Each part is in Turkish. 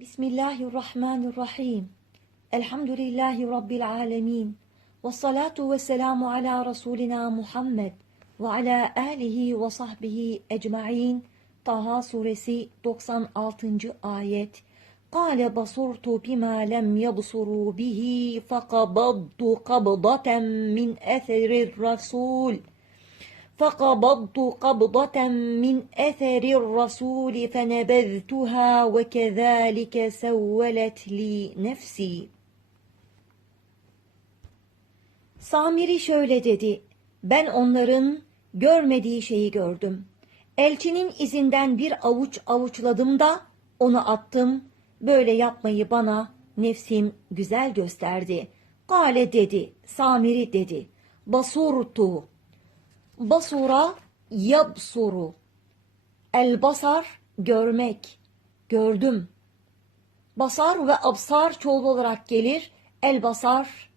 Bismillahirrahmanirrahim. Elhamdülillahi Rabbil alemin. Ve salatu ve selamu ala Resulina Muhammed ve ala alihi ve sahbihi ecma'in. Taha suresi 96. ayet. Kale basurtu bima lem yabsuru bihi fekabaddu kabdaten min etherir rasul. فقبضت قبضة من أثر الرسول فنبذتها وكذلك سولت لي نفسي Samiri şöyle dedi. Ben onların görmediği şeyi gördüm. Elçinin izinden bir avuç avuçladım da onu attım. Böyle yapmayı bana nefsim güzel gösterdi. Kale dedi. Samiri dedi. Basurtu. Basura yabsuru. El basar görmek. Gördüm. Basar ve absar çoğul olarak gelir. El basar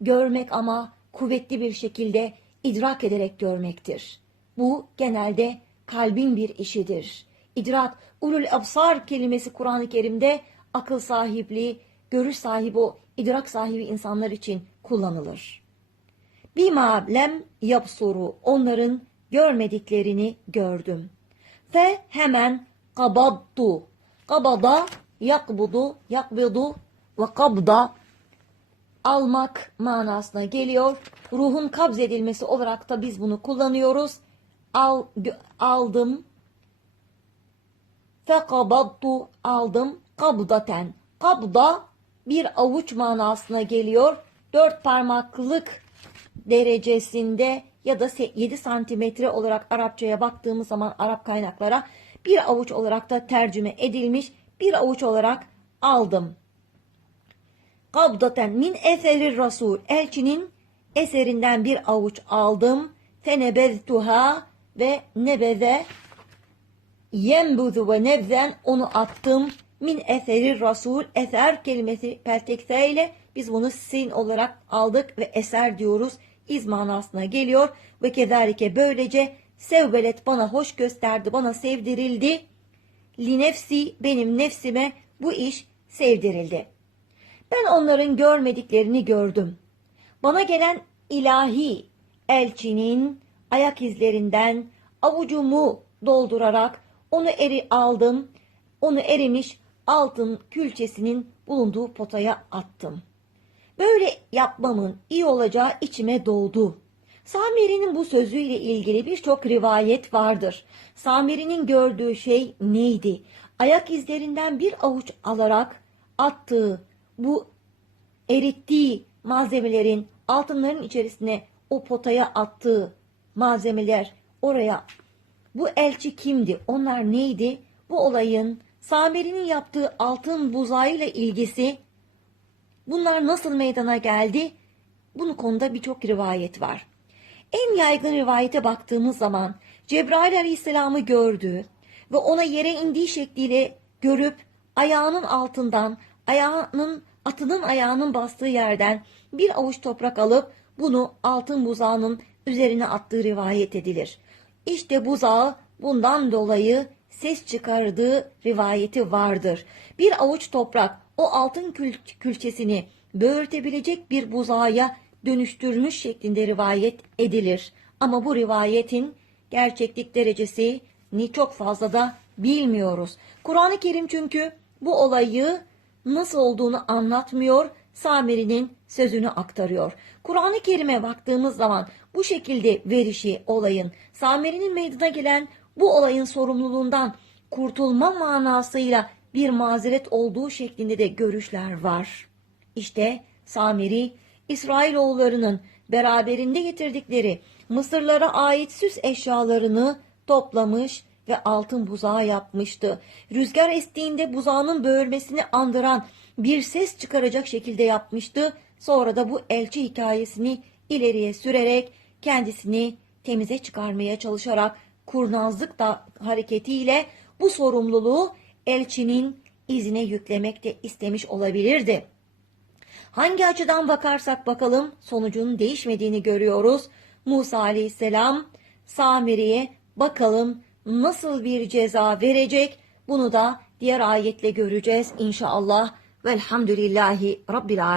görmek ama kuvvetli bir şekilde idrak ederek görmektir. Bu genelde kalbin bir işidir. İdrak, ulul absar kelimesi Kur'an-ı Kerim'de akıl sahipliği, görüş sahibi idrak sahibi insanlar için kullanılır. Bima lem yapsuru onların görmediklerini gördüm. Fe hemen kabaddu. Kabada yakbudu, yakbudu ve kabda almak manasına geliyor. Ruhun kabz edilmesi olarak da biz bunu kullanıyoruz. Al, aldım. Fekabadtu aldım. Kabdaten. Kabda bir avuç manasına geliyor. Dört parmaklık derecesinde ya da 7 santimetre olarak Arapçaya baktığımız zaman Arap kaynaklara bir avuç olarak da tercüme edilmiş. Bir avuç olarak aldım. Kabdaten min eseri rasul. Elçinin eserinden bir avuç aldım. Fenebeztuha ve nebeze yembuzu ve nebzen onu attım. Min eseri rasul. Eser kelimesi peltekse ile biz bunu sin olarak aldık ve eser diyoruz. İz manasına geliyor. Ve kezalike böylece sevbelet bana hoş gösterdi, bana sevdirildi. Li nefsi benim nefsime bu iş sevdirildi. Ben onların görmediklerini gördüm. Bana gelen ilahi elçinin ayak izlerinden avucumu doldurarak onu eri aldım. Onu erimiş altın külçesinin bulunduğu potaya attım. Böyle yapmamın iyi olacağı içime doğdu. Samiri'nin bu sözüyle ilgili birçok rivayet vardır. Samiri'nin gördüğü şey neydi? Ayak izlerinden bir avuç alarak attığı bu erittiği malzemelerin altınların içerisine o potaya attığı malzemeler oraya bu elçi kimdi? Onlar neydi? Bu olayın Samiri'nin yaptığı altın buzağıyla ilgisi bunlar nasıl meydana geldi? Bunun konuda birçok rivayet var. En yaygın rivayete baktığımız zaman Cebrail Aleyhisselam'ı gördüğü ve ona yere indiği şekliyle görüp ayağının altından, ayağının atının ayağının bastığı yerden bir avuç toprak alıp bunu altın buzağının üzerine attığı rivayet edilir. İşte buzağı bundan dolayı ses çıkardığı rivayeti vardır. Bir avuç toprak o altın kül külçesini böğürtebilecek bir buzağa dönüştürmüş şeklinde rivayet edilir. Ama bu rivayetin gerçeklik derecesi ni çok fazla da bilmiyoruz. Kur'an-ı Kerim çünkü bu olayı nasıl olduğunu anlatmıyor, Samiri'nin sözünü aktarıyor. Kur'an-ı Kerim'e baktığımız zaman bu şekilde verişi olayın, Samiri'nin meydana gelen bu olayın sorumluluğundan kurtulma manasıyla bir mazeret olduğu şeklinde de görüşler var. İşte Samiri, İsrailoğullarının beraberinde getirdikleri Mısırlara ait süs eşyalarını toplamış ve altın buzağı yapmıştı. Rüzgar estiğinde buzağının böğürmesini andıran bir ses çıkaracak şekilde yapmıştı. Sonra da bu elçi hikayesini ileriye sürerek kendisini temize çıkarmaya çalışarak kurnazlık da hareketiyle bu sorumluluğu elçinin izine yüklemek de istemiş olabilirdi. Hangi açıdan bakarsak bakalım sonucun değişmediğini görüyoruz. Musa aleyhisselam Samiri'ye bakalım nasıl bir ceza verecek bunu da diğer ayetle göreceğiz inşallah. Velhamdülillahi Rabbil alemin.